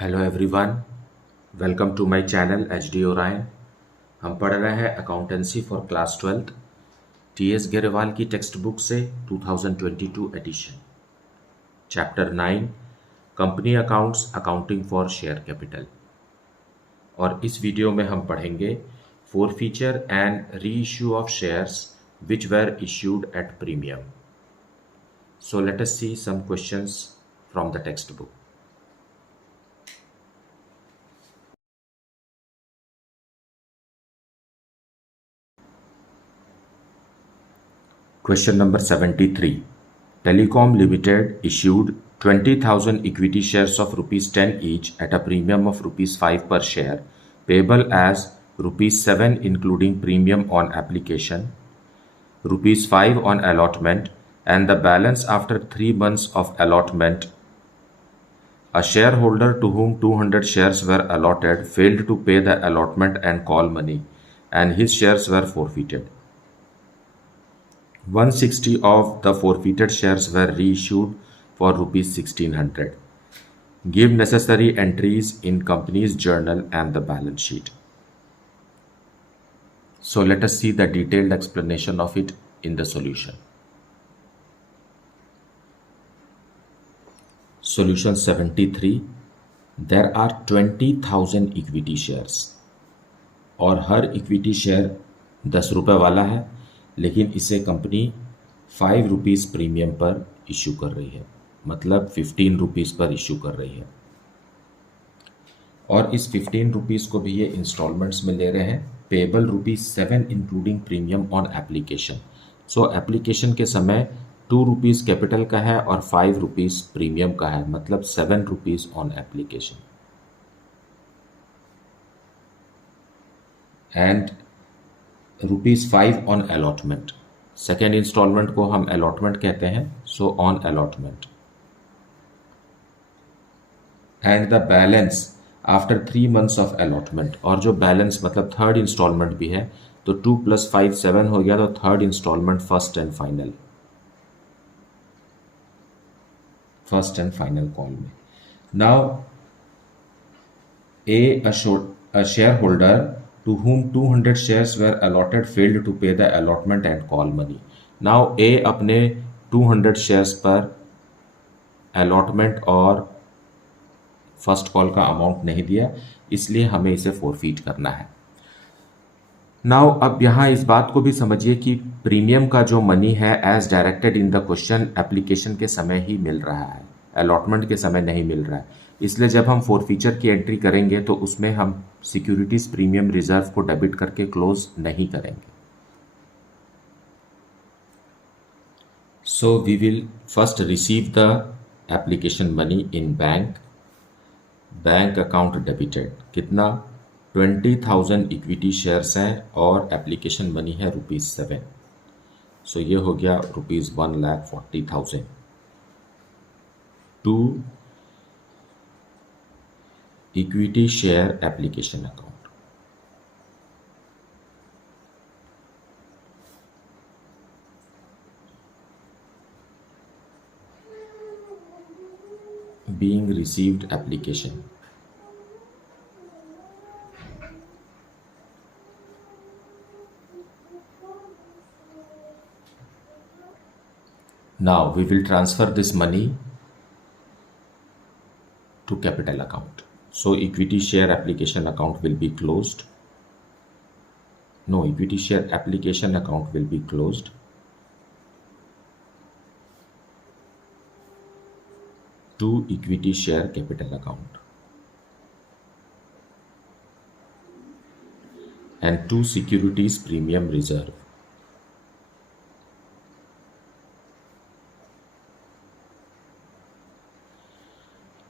Hello everyone, welcome to my channel HD Orion. हम पढ़ रहे हैं accountancy for class 12 TS Grewal की टेक्स्ट बुक से 2022 edition, chapter 9 company accounts accounting for share capital. और इस वीडियो में हम पढ़ेंगे forfeiture and re issue of shares which were issued at premium. So let us see some questions from the text book. Question number 73. Telecom Limited issued 20,000 equity shares of rupees 10 each at a premium of rupees 5 per share, payable as rupees 7 including premium on application, rupees 5 on allotment, and the balance after 3 months of allotment. A shareholder to whom 200 shares were allotted failed to pay the allotment and call money, and his shares were forfeited. 160 of the forfeited shares were reissued for rupees 1600. Give necessary entries in company's journal and the balance sheet. So let us see the detailed explanation of it in the solution. Solution 73. There are 20,000 equity shares और हर equity share 10 रुपये वाला है, लेकिन इसे company 5 rupees premium पर issue कर रही है, मतलब 15 रुपीज़ पर इशू कर रही है। और इस 15 रुपीज़ को भी ये इंस्टॉलमेंट्स में ले रहे हैं, payable rupees 7 including premium on application. So application के समय 2 रुपीज़ कैपिटल का है और 5 रुपीज़ प्रीमियम का है, मतलब 7 rupees on application. And rupees 5 on allotment, second installment को हम अलॉटमेंट कहते हैं, so on allotment. And the balance after 3 months of allotment, और जो बैलेंस मतलब थर्ड इंस्टॉलमेंट भी है, तो 2 + 5 7 हो गया, तो third installment first and final call में। Now a shareholder to whom 200 shares were allotted failed to pay the allotment and call money. Now A अपने 200 shares पर allotment और फर्स्ट कॉल का अमाउंट नहीं दिया, इसलिए हमें इसे फोरफीट करना है। नाउ अब यहाँ इस बात को भी समझिए कि प्रीमियम का जो मनी है as directed in the question application के समय ही मिल रहा है, अलॉटमेंट के समय नहीं मिल रहा है। इसलिए जब हम फोरफीचर की एंट्री करेंगे तो उसमें हम सिक्योरिटीज प्रीमियम रिजर्व को डेबिट करके क्लोज नहीं करेंगे। So we will first receive the application money in bank account debited. कितना? 20,000 इक्विटी शेयर्स हैं और एप्लीकेशन मनी है रुपीज़ 7। सो ये हो गया rupees 1,40,000 to equity share application account. being received application. Now we will transfer this money to capital account. So equity share application account will be closed. No, equity share application account will be closed. To equity share capital account and to securities premium reserve.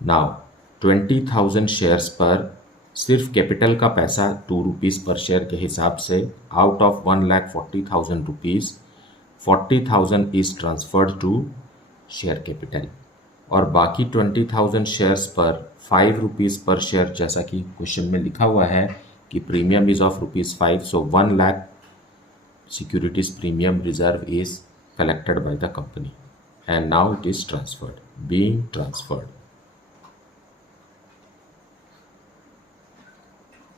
Now 20,000 shares पर सिर्फ capital का पैसा 2 rupees पर share के हिसाब से out of 1,40,000 rupees 40,000 is transferred to share capital, और बाकी 20,000 शेयर्स पर 5 रुपीज़ पर शेयर, जैसा कि क्वेश्चन में लिखा हुआ है कि premium is of rupees 5, so 1 lakh securities premium reserve is collected by the company, and now it is transferred, being transferred.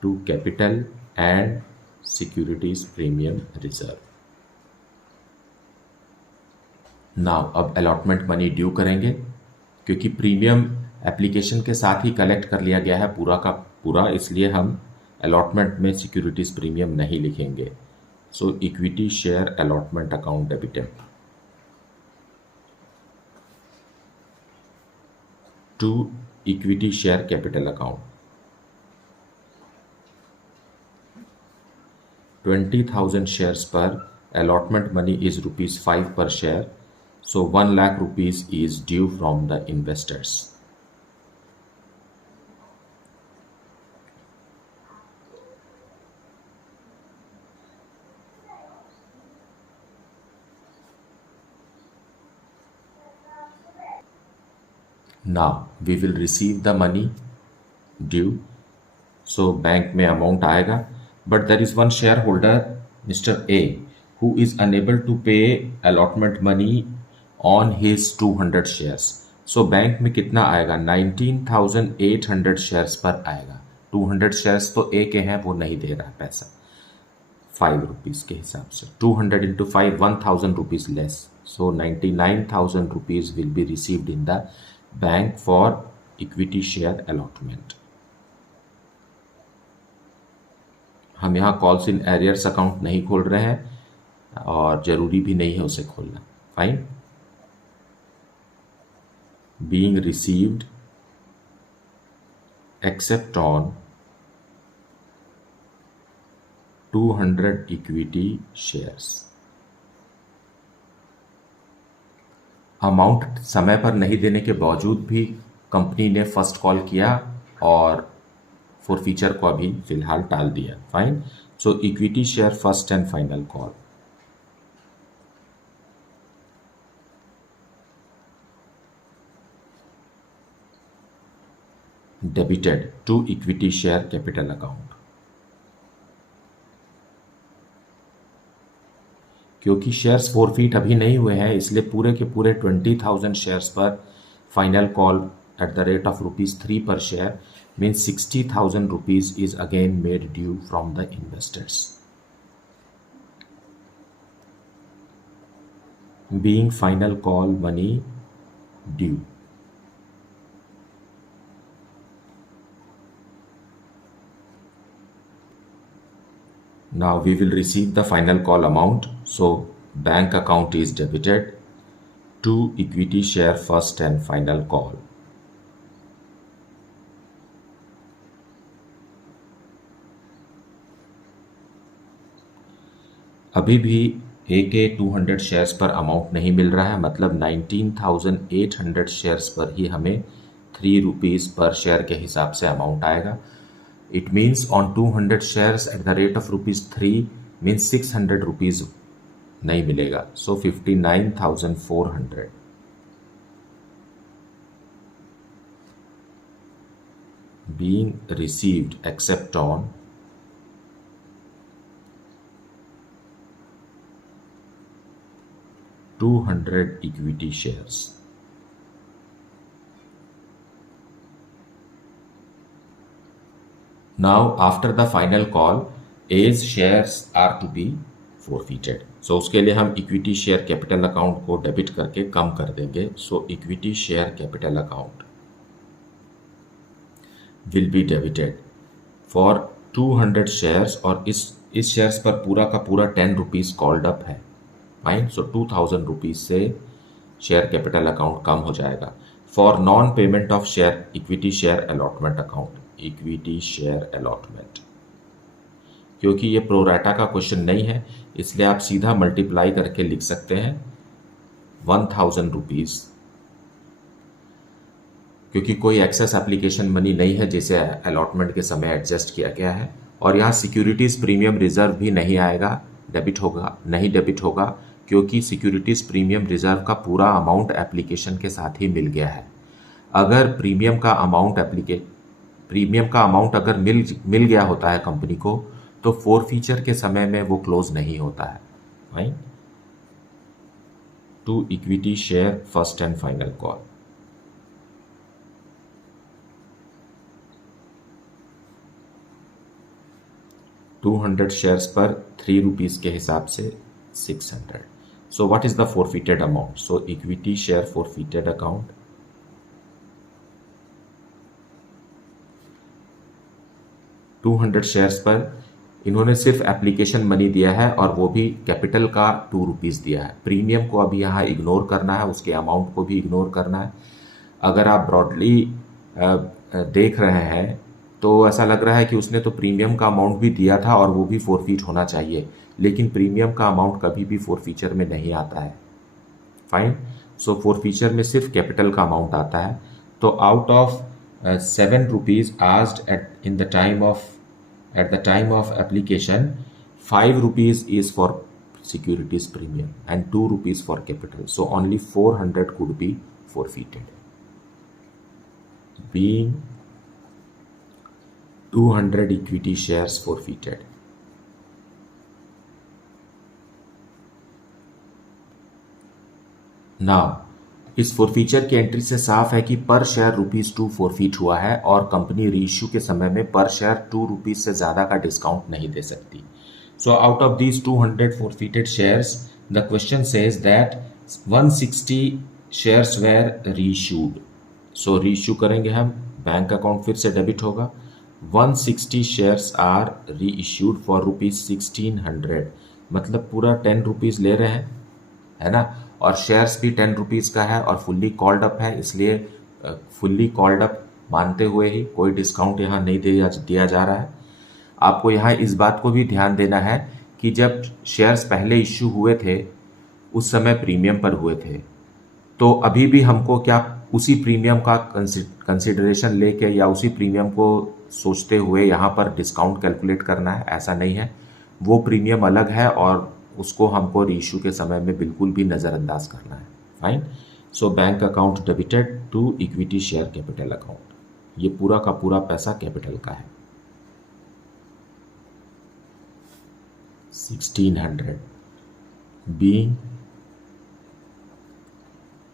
To capital and securities premium reserve. Now अब अलॉटमेंट मनी ड्यू करेंगे, क्योंकि premium application के साथ ही collect कर लिया गया है पूरा का पूरा, इसलिए हम अलॉटमेंट में सिक्योरिटीज प्रीमियम नहीं लिखेंगे। So equity share allotment account debited to equity share capital account. 20,000 shares per allotment money is ₹5 per share, so 1 lakh rupees is due from the investors. Now we will receive the money due, so bank में amount आएगा, but there is one shareholder, Mr. A, who is unable to pay allotment money on his 200 shares. So bank में कितना आएगा? 19,800 shares पर आएगा। 200 shares तो A के हैं, वो नहीं दे रहा पैसा 5 रुपीज़ के हिसाब से। 200 into 5, 1,000 rupees less. So 99,000 rupees will be received in the bank for equity share allotment. हम यहाँ कॉल्स इन एरियर्स अकाउंट नहीं खोल रहे हैं और ज़रूरी भी नहीं है उसे खोलना। Fine. Being received except on 200 equity shares. Amount समय पर नहीं देने के बावजूद भी कंपनी ने फर्स्ट कॉल किया और फॉरफीचर को अभी फिलहाल टाल दिया। Fine. So equity share first and final call. Debited to equity share capital account. क्योंकि शेयर्स फॉरफीट अभी नहीं हुए हैं, इसलिए पूरे के पूरे 20,000 शेयर्स पर final call at the rate of ₹3 per share means 60,000 rupees is again made due from the investors. Being final call money due. Now we will receive the final call amount, so bank account is debited to equity share first and final call. अभी भी ए के 200 shares पर amount नहीं मिल रहा है, मतलब 19,800 shares पर ही हमें 3 रुपीज़ पर शेयर के हिसाब से अमाउंट आएगा। It means on 200 shares at the rate of ₹3 means 600 rupees नहीं मिलेगा। सो 59,400 being received except on $200 equity shares. Now after the final call, A's shares are to be forfeited. So उसके लिए हम इक्विटी शेयर कैपिटल अकाउंट को debit करके कम कर देंगे। So equity share capital account will be debited for 200 shares, और इस शेयर्स पर पूरा का पूरा 10 रुपीज़ कॉल्ड अप है। फाइन। सो 2,000 रुपीज़ से शेयर कैपिटल अकाउंट कम हो जाएगा। For non payment of share equity share allotment account, equity share allotment, क्योंकि ये प्रोराटा का क्वेश्चन नहीं है इसलिए आप सीधा मल्टीप्लाई करके लिख सकते हैं 1,000 रुपीज़, क्योंकि कोई एक्सेस एप्लीकेशन मनी नहीं है जिसे अलॉटमेंट के समय एडजस्ट किया गया है। और यहाँ सिक्योरिटीज़ प्रीमियम रिजर्व भी नहीं आएगा, डेबिट होगा, नहीं डेबिट होगा, क्योंकि सिक्योरिटीज़ प्रीमियम रिजर्व का पूरा अमाउंट एप्लीकेशन के साथ ही मिल गया है। अगर प्रीमियम का अमाउंट अगर मिल गया होता है कंपनी को, तो फॉरफीचर के समय में वो क्लोज नहीं होता है। Right. To equity share first and final call. 200 shares पर 3 रुपीज़ के हिसाब से 600. So what is the forfeited amount? So equity share forfeited account. $200 shares पर इन्होंने सिर्फ एप्लीकेशन मनी दिया है और वो भी कैपिटल का 2 रुपीज़ दिया है. प्रीमियम को अभी यहाँ इग्नोर करना है, उसके अमाउंट को भी इग्नोर करना है. अगर आप ब्रॉडली देख रहे हैं तो ऐसा लग रहा है कि उसने तो प्रीमियम का अमाउंट भी दिया था और वो भी फोरफीट होना चाहिए, लेकिन प्रीमियम का अमाउंट कभी भी फोरफीचर में नहीं आता है. फाइन. सो फोरफीचर में सिर्फ कैपिटल का अमाउंट आता है. तो out of 7 rupees asked at the time of application, 5 rupees is for securities premium and 2 rupees for capital. So only 400 could be forfeited. Being 200 equity shares forfeited. Now इस forfeiture की entry से साफ है कि पर शेयर ₹2 फोरफीट हुआ है और कंपनी रीइश्यू के समय में पर शेयर 2 रुपीज़ से ज़्यादा का डिस्काउंट नहीं दे सकती. So out of these 200 forfeited shares, the question says that 160 shares were reissued. So reissue करेंगे हम, बैंक अकाउंट फिर से डेबिट होगा. 160 shares are reissued for ₹1600. मतलब पूरा 10 रुपीज़ ले रहे हैं, है ना. और शेयर्स भी 10 रुपीज़ का है और फुल्ली कॉल्ड अप है, इसलिए फुल्ली कॉल्ड अप मानते हुए ही कोई डिस्काउंट यहाँ नहीं दिया जा रहा है. आपको यहाँ इस बात को भी ध्यान देना है कि जब शेयर्स पहले इश्यू हुए थे उस समय प्रीमियम पर हुए थे, तो अभी भी हमको क्या उसी प्रीमियम का कंसिडरेशन लेके या उसी प्रीमियम को सोचते हुए यहाँ पर डिस्काउंट कैलकुलेट करना है? ऐसा नहीं है. वो प्रीमियम अलग है और उसको हमको रीइश्यू के समय में बिल्कुल भी नज़रअंदाज करना है. Fine. So bank account debited to equity share capital account. ये पूरा का पूरा पैसा कैपिटल का है. 1600 being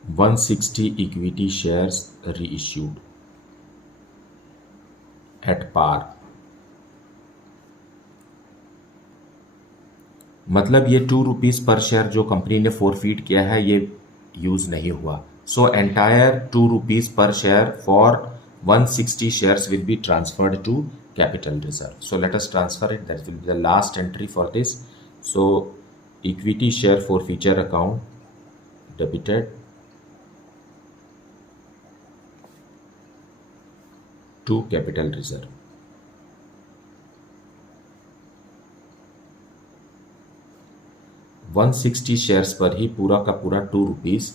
160 equity shares reissued at par. मतलब ये 2 रुपीज़ पर शेयर जो कंपनी ने फोरफीट किया है ये यूज नहीं हुआ. सो एंटायर 2 रुपीज़ पर share for 160 shares will be transferred to capital reserve. So let us transfer it. That will be the last entry for this. So equity share forfeiture account debited to capital reserve. ₹160 shares पर ही पूरा का पूरा 2 rupees.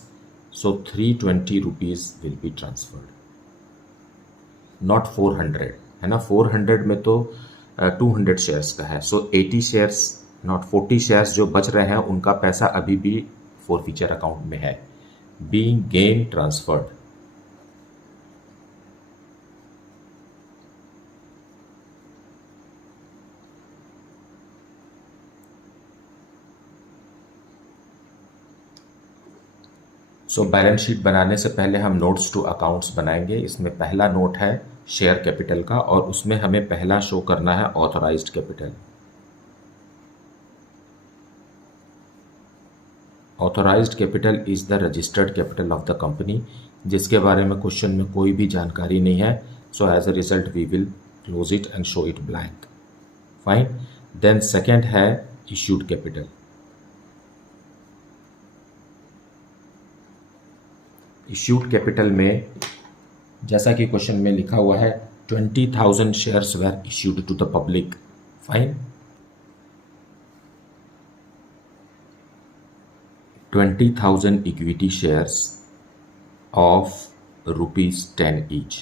So 320 rupees will be transferred. Not 400, है ना. 400 में तो 200 shares का है. सो 80 शेयर्स, नॉट 40 शेयर्स जो बच रहे हैं उनका पैसा अभी भी फोरफीचर अकाउंट में है. Being gain transferred. So balance sheet बनाने से पहले हम नोट्स टू अकाउंट्स बनाएंगे. इसमें पहला नोट है शेयर कैपिटल का और उसमें हमें पहला शो करना है authorised capital. Authorised capital is the registered capital of the company, जिसके बारे में क्वेश्चन में कोई भी जानकारी नहीं है. So as a result we will close it and show it blank. Fine. Then second है इश्यूड कैपिटल. इश्यूड कैपिटल में जैसा कि क्वेश्चन में लिखा हुआ है 20,000 shares were issued to the public. Fine. 20,000 equity shares of ₹10 each.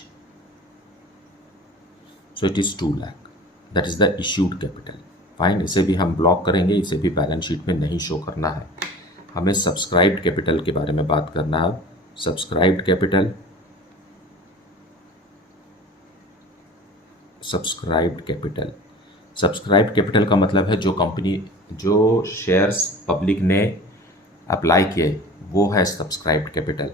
So it is 2 lakh. That is the issued capital. Fine. इसे भी हम ब्लॉक करेंगे, इसे भी बैलेंस शीट में नहीं शो करना है. हमें सब्सक्राइब्ड कैपिटल के बारे में बात करना है. Subscribed capital, subscribed capital. Subscribed capital का मतलब है जो कंपनी, जो शेयर्स पब्लिक ने अप्लाई किए वो है सब्सक्राइब्ड कैपिटल.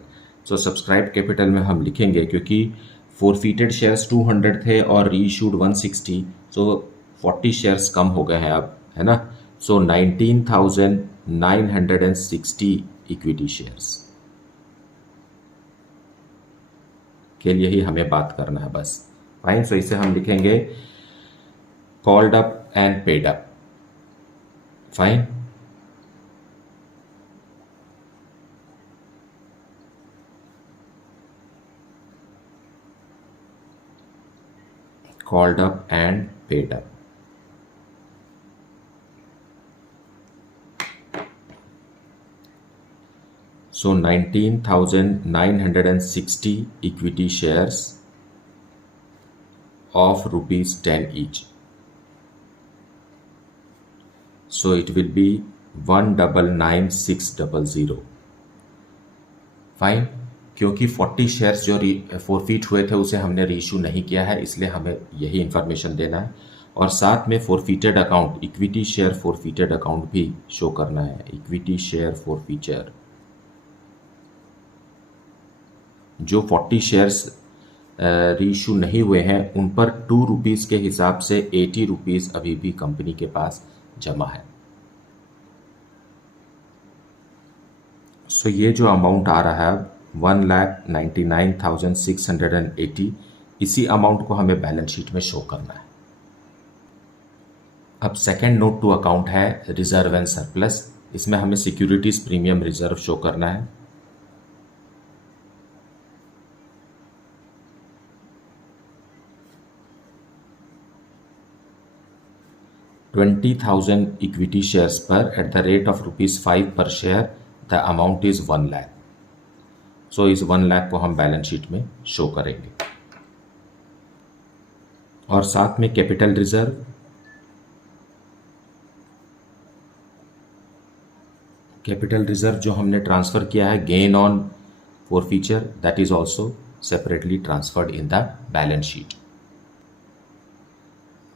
सो सब्सक्राइब्ड कैपिटल में हम लिखेंगे, क्योंकि फोरफीटेड शेयर्स 200 थे और रीइश्यूड 160, सो 40 शेयर्स कम हो गए हैं अब, है ना। सो 19,960 इक्विटी शेयर्स के लिए ही हमें बात करना है बस। फाइन, सो इसे हम लिखेंगे called up and paid up. Fine, called up and paid up. So 19,960 equity shares of rupees 10 each. So it will be 199,600. Fine, क्योंकि 40 शेयर्स जो फोरफीट हुए थे उसे हमने रीइशू नहीं किया है, इसलिए हमें यही इन्फॉर्मेशन देना है। और साथ में फोरफीटेड अकाउंट, इक्विटी शेयर फोरफीटेड अकाउंट भी शो करना है। इक्विटी शेयर फोरफीचर, जो 40 शेयर्स रीइशू नहीं हुए हैं उन पर 2 रुपीज़ के हिसाब से 80 रुपीज़ अभी भी कंपनी के पास जमा है। सो ये जो अमाउंट आ रहा है अब 1,99,680, इसी अमाउंट को हमें बैलेंस शीट में शो करना है। अब सेकेंड नोट टू अकाउंट है रिजर्व एंड सरप्लस। इसमें हमें सिक्योरिटीज प्रीमियम रिजर्व शो करना है। $20,000 इक्विटी शेयर्स पर एट द रेट ऑफ ₹5 पर share, the amount is 1 lakh. सो इस 1 लाख को हम बैलेंस शीट में शो करेंगे। और साथ में कैपिटल रिजर्व, कैपिटल रिजर्व जो हमने ट्रांसफर किया है gain on forfeiture, that is also separately transferred in the balance sheet.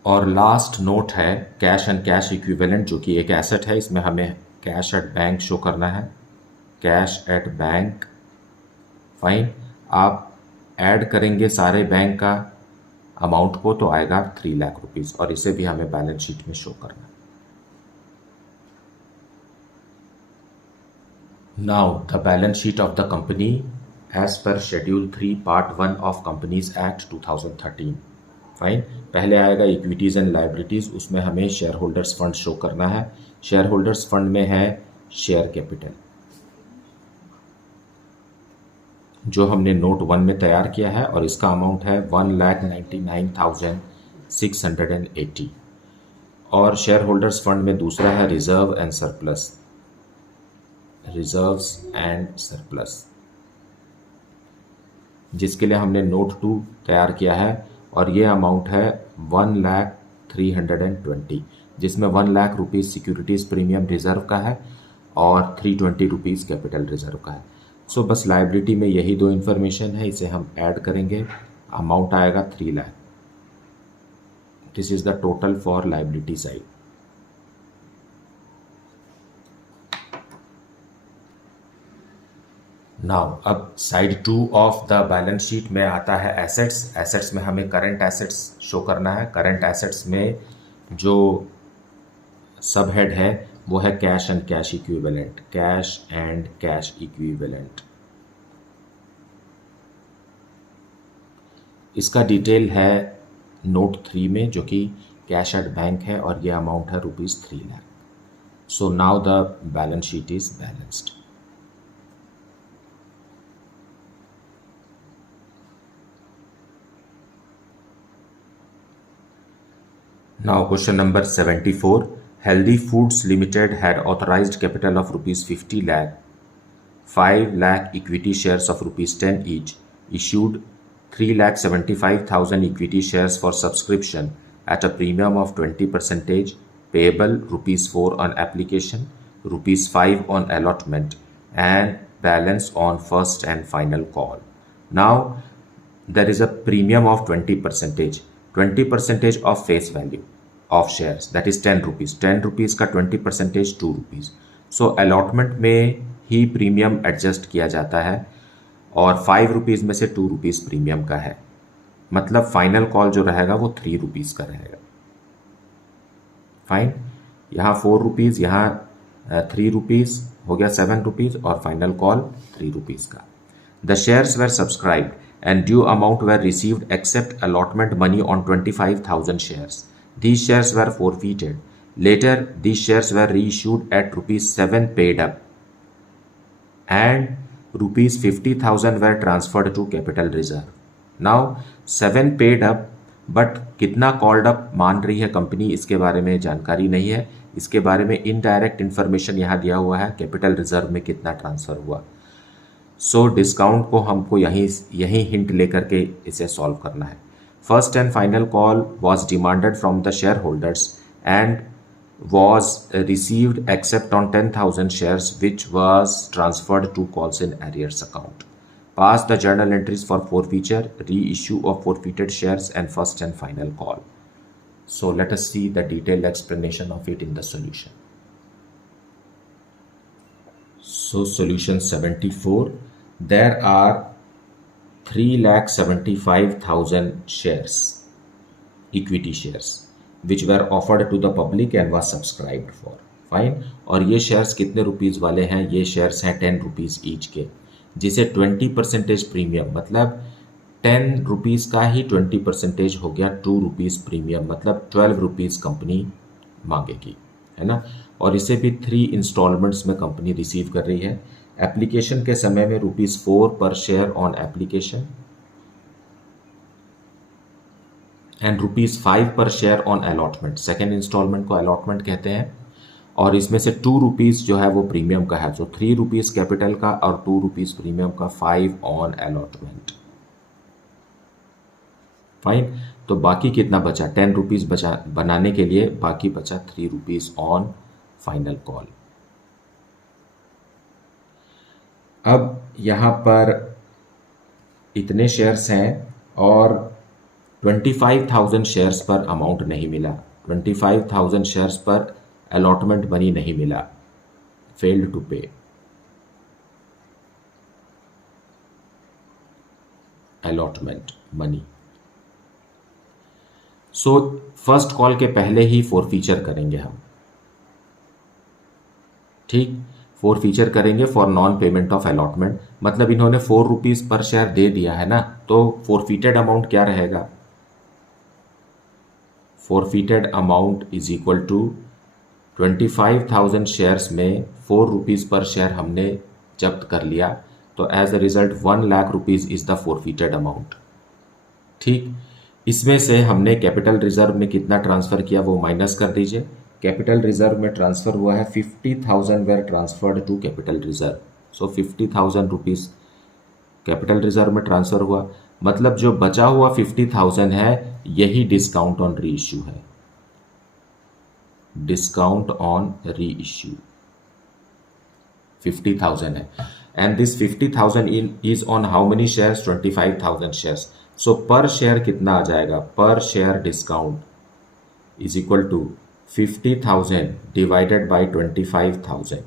और लास्ट नोट है कैश एंड कैश इक्विवेलेंट, जो कि एक एसेट है। इसमें हमें कैश एट बैंक शो करना है, कैश एट बैंक। फाइन, आप ऐड करेंगे सारे बैंक का अमाउंट को तो आएगा 3 लाख रुपीज़, और इसे भी हमें बैलेंस शीट में शो करना है। Now the balance sheet of the company as per schedule 3 part 1 of companies act 2013। Fine, पहले आएगा इक्विटीज़ एंड लाइबिलिटीज़, उसमें हमें शेयर होल्डर्स फंड शो करना है। शेयर होल्डर्स फंड में है शेयर कैपिटल, जो हमने नोट 1 में तैयार किया है, और इसका अमाउंट है 1,99,680। और शेयर होल्डर्स फंड में दूसरा है reserve and surplus, reserves and surplus, जिसके लिए हमने नोट 2 तैयार किया है, और ये अमाउंट है 1,320, जिसमें 1 lakh rupees securities premium reserve का है और 320 रुपीज़ कैपिटल रिजर्व का है। सो बस लाइबिलिटी में यही 2 इन्फॉर्मेशन है, इसे हम ऐड करेंगे, अमाउंट आएगा 3 lakh. This is the total for liability side. Now अब side 2 of the balance sheet में आता है एसेट्स। एसेट्स में हमें करंट एसेट्स शो करना है। करंट एसेट्स में जो सब हेड है वो है cash and cash equivalent, cash and cash equivalent. इसका डिटेल है नोट 3 में, जो कि कैश एट बैंक है, और ये अमाउंट है ₹3 lakh. So now the balance sheet is balanced. Now question number 74. Healthy Foods Limited had authorized capital of ₹50 lakh, 5 lakh equity shares of ₹10 each, issued 3,75,000 equity shares for subscription at a premium of 20%, payable ₹4 on application, ₹5 on allotment, and balance on first and final call. Now there is a premium of 20%, 20% of face value of shares, that is 10 rupees, 10 rupees का 20% 2 rupees। सो allotment में ही premium adjust किया जाता है, और 5 rupees में से 2 rupees premium का है, मतलब फाइनल कॉल जो रहेगा वो 3 रुपीज़ का रहेगा। फाइन, यहाँ 4 रुपीज़, यहाँ 3 रुपीज़ हो गया 7 रुपीज़, और फाइनल कॉल 3 रुपीज़ का। The shares were subscribed and due amount were received except allotment money on 25,000 shares. These shares were forfeited. Later, these shares were reissued at ₹7 paid up and ₹50,000 were transferred to capital reserve. Now 7 paid up, but कितना called up मान रही है company, इसके बारे में जानकारी नहीं है। इसके बारे में इनडायरेक्ट इन्फॉर्मेशन यहाँ दिया हुआ है, कैपिटल रिजर्व में कितना ट्रांसफ़र हुआ। सो डिस्काउंट को हमको यहीं हिंट लेकर के इसे सॉल्व करना है। First and final call was demanded from the share holders and was received except on 10,000 shares which was transferred to calls in arrears account. Pass the journal entries for forfeiture, reissue of forfeited shares and first and final call. So let us see the detailed explanation of it in the solution. So solution 74, there are 3,75,000 shares, equity shares, which were offered to the public and was subscribed for. Fine, और ये shares कितने rupees वाले हैं? ये shares हैं 10 rupees each के, जिसे 20% premium, मतलब 10 रुपीज़ का ही 20% हो गया 2 रुपीज़ प्रीमियम, मतलब 12 रुपीज़ कंपनी मांगेगी, है ना। और इसे भी 3 इंस्टॉलमेंट्स में कंपनी रिसीव कर रही है। एप्लीकेशन के समय में ₹4 पर शेयर ऑन एप्लीकेशन एंड ₹5 पर share on allotment. Second installment को अलॉटमेंट कहते हैं, और इसमें से 2 रुपीज़ जो है वो प्रीमियम का है, जो 3 रुपीज़ कैपिटल का और 2 रुपीज़ प्रीमियम का, 5 ऑन अलॉटमेंट। फाइन, तो बाकी कितना बचा? 10 रुपीज़ बचा बनाने के लिए, बाकी बचा 3 रुपीज़ ऑन फाइनल कॉल। अब यहाँ पर इतने शेयर्स हैं और 25,000 शेयर्स पर अमाउंट नहीं मिला, 25,000 शेयर्स पर अलॉटमेंट मनी नहीं मिला, फेल्ड टू पे। Allotment money. So first call के पहले ही फॉरफीचर करेंगे हम, ठीक, फॉरफीचर करेंगे for non payment of allotment, मतलब इन्होंने 4 रुपीज़ पर शेयर दे दिया है ना, तो फॉरफीटेड अमाउंट क्या रहेगा? Forfeited amount is equal to 25,000 shares में 4 रुपीज़ पर शेयर हमने जब्त कर लिया, तो as a result 1 lakh rupees is the forfeited amount. ठीक, इसमें से हमने कैपिटल रिजर्व में कितना ट्रांसफ़र किया वो माइनस कर दीजिए। कैपिटल रिजर्व में ट्रांसफ़र हुआ है 50,000 were transferred to capital reserve, so 50,000 rupees capital reserve में ट्रांसफ़र हुआ, मतलब जो बचा हुआ 50,000 है यही डिस्काउंट ऑन री इश्यू है, डिस्काउंट ऑन री इश्यू 50,000 है, and this 50,000 is on how many shares? 25,000 shares. So per share कितना आ जाएगा? Per share discount is equal to 50,000 divided by 25,000,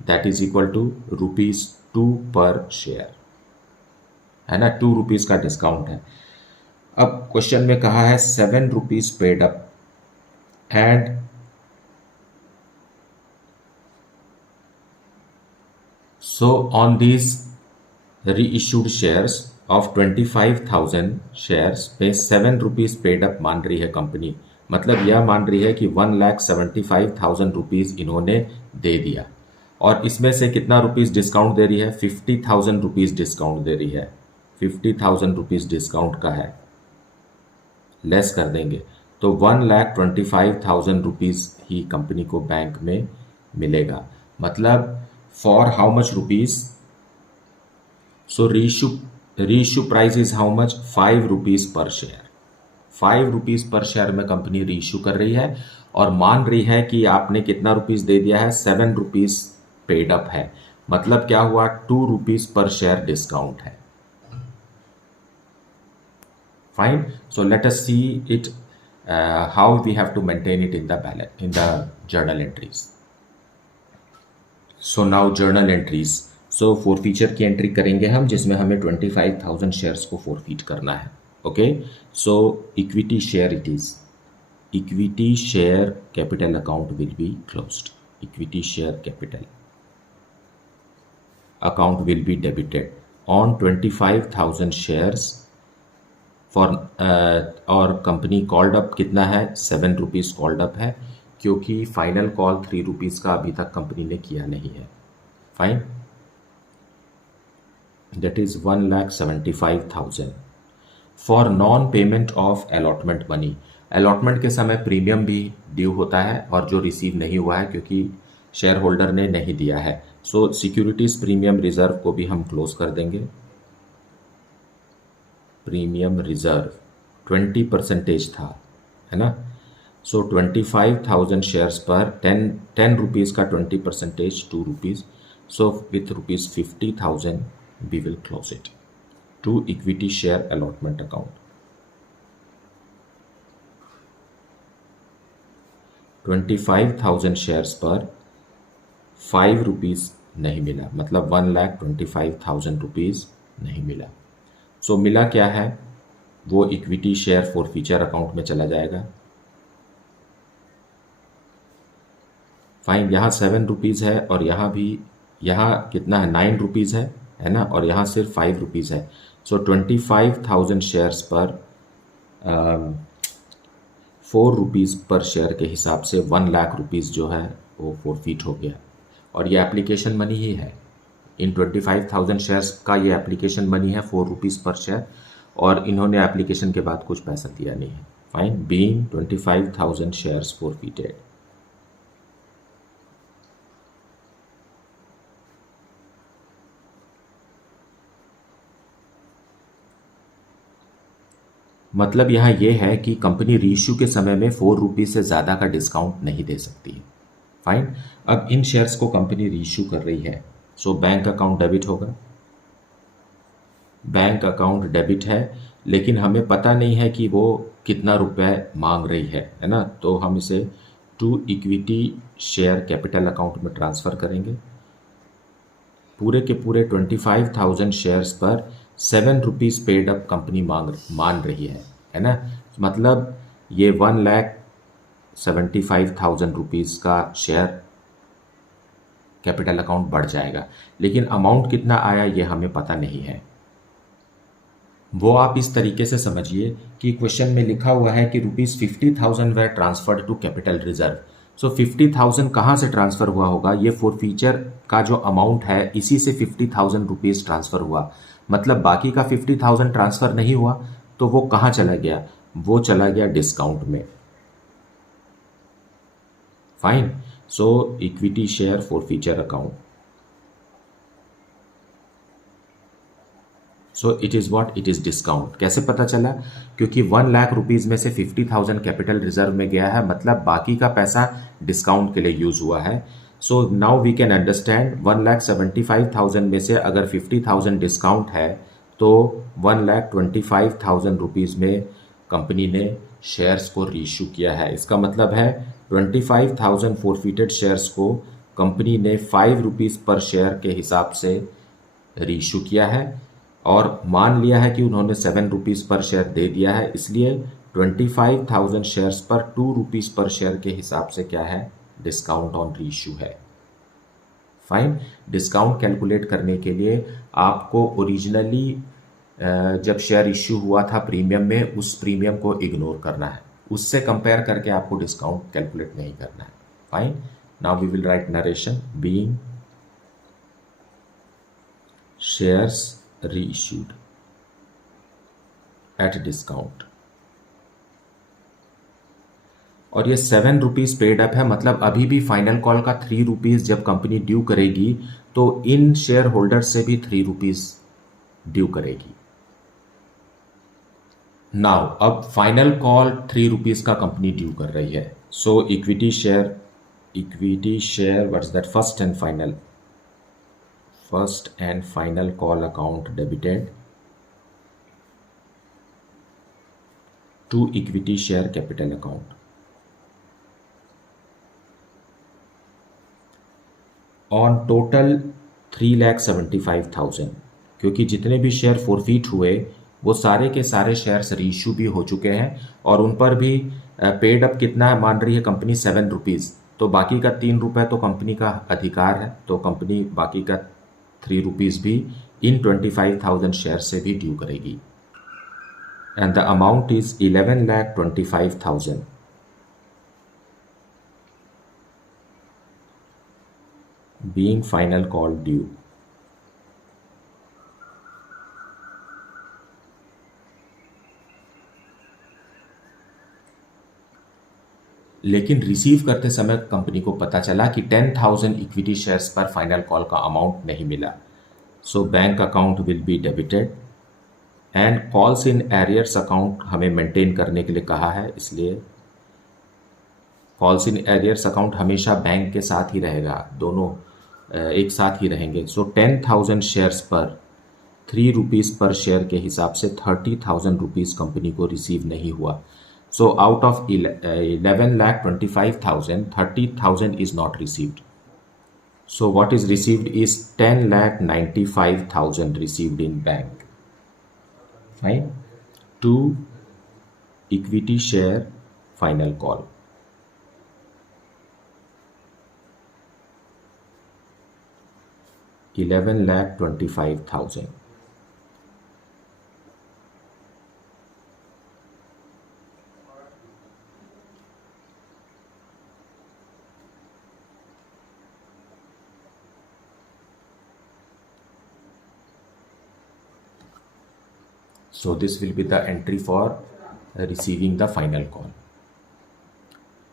that is equal to ₹2 per share, है ना। 2 rupees का discount है। अब question में कहा है 7 rupees paid up and so on this reissued shares of 25,000 shares पे 7 रुपीज़ पेड अप मान रही है कंपनी, मतलब यह मान रही है कि 1,75,000 रुपीज़ इन्होंने दे दिया, और इसमें से कितना रुपीज़ डिस्काउंट दे रही है? 50,000 रुपीज़ डिस्काउंट दे रही है। 50,000 रुपीज़ डिस्काउंट का है, लेस कर देंगे तो 1,25,000 रुपीज़ ही कंपनी को बैंक में मिलेगा, मतलब for how much rupees? So reissue price is how much? 5 rupees पर शेयर। 5 रुपीज़ पर शेयर में कंपनी रीइश्यू कर रही है और मान रही है कि आपने कितना रुपीज़ दे दिया है? 7 रुपीज़ पेड अप है, मतलब क्या हुआ? 2 रुपीज़ पर शेयर डिस्काउंट है। Fine. So let us see it how we have to maintain it in the journal entries. So now journal entries. So forfeiture की एंट्री करेंगे हम, जिसमें हमें 25,000 शेयर्स को forfeit करना है। Okay, so equity share it is equity share capital account will be closed. Equity share capital account will be debited on 25,000 shares for और company called up कितना है 7 रुपीज़ कॉल्ड अप है क्योंकि final call 3 rupees का अभी तक company ने किया नहीं है. Fine, that is 1,75,000 for non payment of allotment money. Allotment के समय प्रीमियम भी ड्यू होता है और जो रिसीव नहीं हुआ है क्योंकि शेयर होल्डर ने नहीं दिया है. सो सिक्योरिटीज प्रीमियम रिजर्व को भी हम क्लोज कर देंगे. प्रीमियम रिजर्व 20% था, है ना. सो 25,000 शेयर्स पर 10 रुपीज़ का 20% 2 rupees. So with ₹50,000 we will close it to equity share allotment account. 25,000 shares पर 5 रुपीज़ नहीं मिला, मतलब 1,25,000 रुपीज़ नहीं मिला. सो मिला क्या है, वो equity share for future account में चला जाएगा. फाइन, यहाँ 7 रुपीज़ है और यहाँ भी, यहाँ कितना है 9 रुपीज़ है ना, और यहाँ सिर्फ 5 रुपीज़ है. सो 25,000 शेयर्स पर 4 रुपीज़ पर शेयर के हिसाब से 1 लाख रुपीज़ जो है वो फॉरफीट हो गया. और ये एप्लीकेशन मनी ही है. इन 25,000 शेयर्स का ये एप्लीकेशन मनी है 4 रुपीज़ पर शेयर, और इन्होंने एप्लीकेशन के बाद कुछ पैसा दिया नहीं है. Fine, being 25,000 shares forfeited. मतलब यहाँ ये है कि कंपनी रीइश्यू के समय में 4 रुपीज़ से ज़्यादा का डिस्काउंट नहीं दे सकती है. फाइन, अब इन शेयर्स को कंपनी रीइश्यू कर रही है. सो बैंक अकाउंट डेबिट होगा. बैंक अकाउंट डेबिट है, लेकिन हमें पता नहीं है कि वो कितना रुपए मांग रही है ना. तो हम इसे to equity share capital account में ट्रांसफ़र करेंगे. पूरे के पूरे 25,000 शेयर्स पर 7 रुपीज़ पेड अप कंपनी मान रही है ना. मतलब ये 1,75,000 रुपीज़ का शेयर कैपिटल अकाउंट बढ़ जाएगा, लेकिन अमाउंट कितना आया ये हमें पता नहीं है. वो आप इस तरीके से समझिए कि क्वेश्चन में लिखा हुआ है कि ₹50,000 were transferred to capital reserve. So 50,000 कहाँ से ट्रांसफ़र हुआ होगा, ये फॉरफीचर का जो अमाउंट है इसी से 50,000 रुपीज़ ट्रांसफ़र हुआ. मतलब बाकी का 50,000 ट्रांसफ़र नहीं हुआ, तो वो कहाँ चला गया, वो चला गया डिस्काउंट में. Fine, so equity share forfeiture account. So it is what, it is discount. कैसे पता चला, क्योंकि 1 लाख रुपीज़ में से 50,000 कैपिटल रिजर्व में गया है, मतलब बाकी का पैसा डिस्काउंट के लिए यूज़ हुआ है. So now we can understand 1,75,000 में से अगर 50,000 डिस्काउंट है तो 1,25,000 रुपीज़ में कंपनी ने शेयर्स को रीइश्यू किया है. इसका मतलब है 25,000 फॉरफीटेड शेयर्स को कंपनी ने 5 रुपीज़ पर शेयर के हिसाब से रीइश्यू किया है, और मान लिया है कि उन्होंने 7 रुपीज़ पर शेयर दे दिया है, इसलिए 25,000 शेयर्स पर 2 रुपीज़ पर शेयर के हिसाब से क्या है, डिस्काउंट ऑन रीइश्यू है. फाइन, डिस्काउंट कैलकुलेट करने के लिए आपको ओरिजिनली जब शेयर इश्यू हुआ था प्रीमियम में, उस प्रीमियम को इग्नोर करना है. उससे कंपेयर करके आपको डिस्काउंट कैलकुलेट नहीं करना है. Fine, now we will write narration being shares reissued at discount. और ये 7 रुपीज़ पेड अप है, मतलब अभी भी फाइनल कॉल का 3 रुपीज़ जब कंपनी ड्यू करेगी तो इन शेयर होल्डर से भी 3 रुपीज़ ड्यू करेगी. नाउ अब फाइनल कॉल 3 रुपीज़ का कंपनी ड्यू कर रही है. So equity share what is that, first and final call account debited to equity share capital account. On total 3,75,000, क्योंकि जितने भी शेयर फॉरफीट हुए वो सारे के सारे शेयर्स रीइश्यू भी हो चुके हैं और उन पर भी पेड अप कितना है मान रही है कंपनी 7 रुपीज़, तो बाकी का 3 रुपये तो कंपनी का अधिकार है, तो कंपनी बाकी का 3 रुपीज़ भी इन 25,000 शेयर से भी ड्यू करेगी। And the amount is 11,25,000 being final call due। लेकिन रिसीव करते समय कंपनी को पता चला कि 10,000 इक्विटी शेयर्स पर फाइनल कॉल का अमाउंट नहीं मिला। सो bank account will be debited and calls in arrears account हमें मेंटेन करने के लिए कहा है, इसलिए कॉल्स इन एरियर्स अकाउंट हमेशा बैंक के साथ ही रहेगा, दोनों एक साथ ही रहेंगे। सो 10,000 शेयर्स पर 3 रुपीज़ पर शेयर के हिसाब से 30,000 रुपीज़ कंपनी को रिसीव नहीं हुआ। So out of 11,25,000, 30,000 is not received. So what is received is 10,95,000 received in bank. Fine. 2 equity share final call. $11,25,000. So this will be the entry for receiving the final call.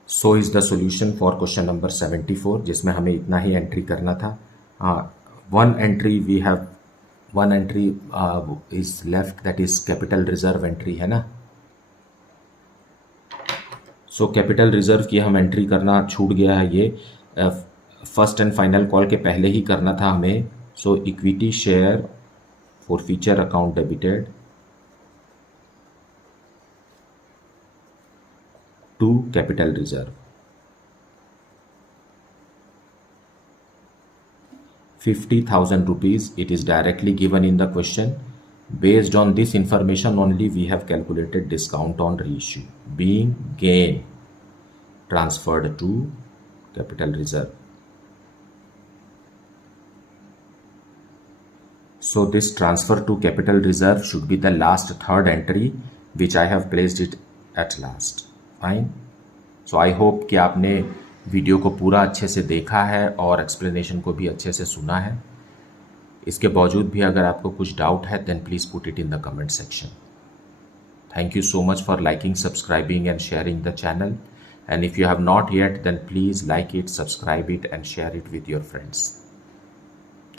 So is the solution for question number 74, जिसमें हमें इतना ही entry करना था। One entry we have, one entry is left, that is capital reserve entry है ना। So capital reserve की हम entry करना छूट गया है, ये फर्स्ट एंड फाइनल कॉल के पहले ही करना था हमें। So equity share for future account debited to capital reserve। 50,000 rupees, it is directly given in the question. Based on this information only we have calculated discount on reissue being gain transferred to capital reserve. So this transfer to capital reserve should be the last third entry which I have placed it at last. Fine. So I hope कि आपने video को पूरा अच्छे से देखा है और explanation को भी अच्छे से सुना है। इसके बावजूद भी अगर आपको कुछ डाउट है then please put it in the comment section. Thank you so much for liking, subscribing and sharing the channel, and if you have not yet then please like it, subscribe it and share it with your friends.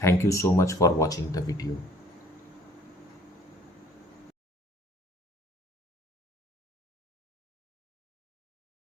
Thank you so much for watching the video.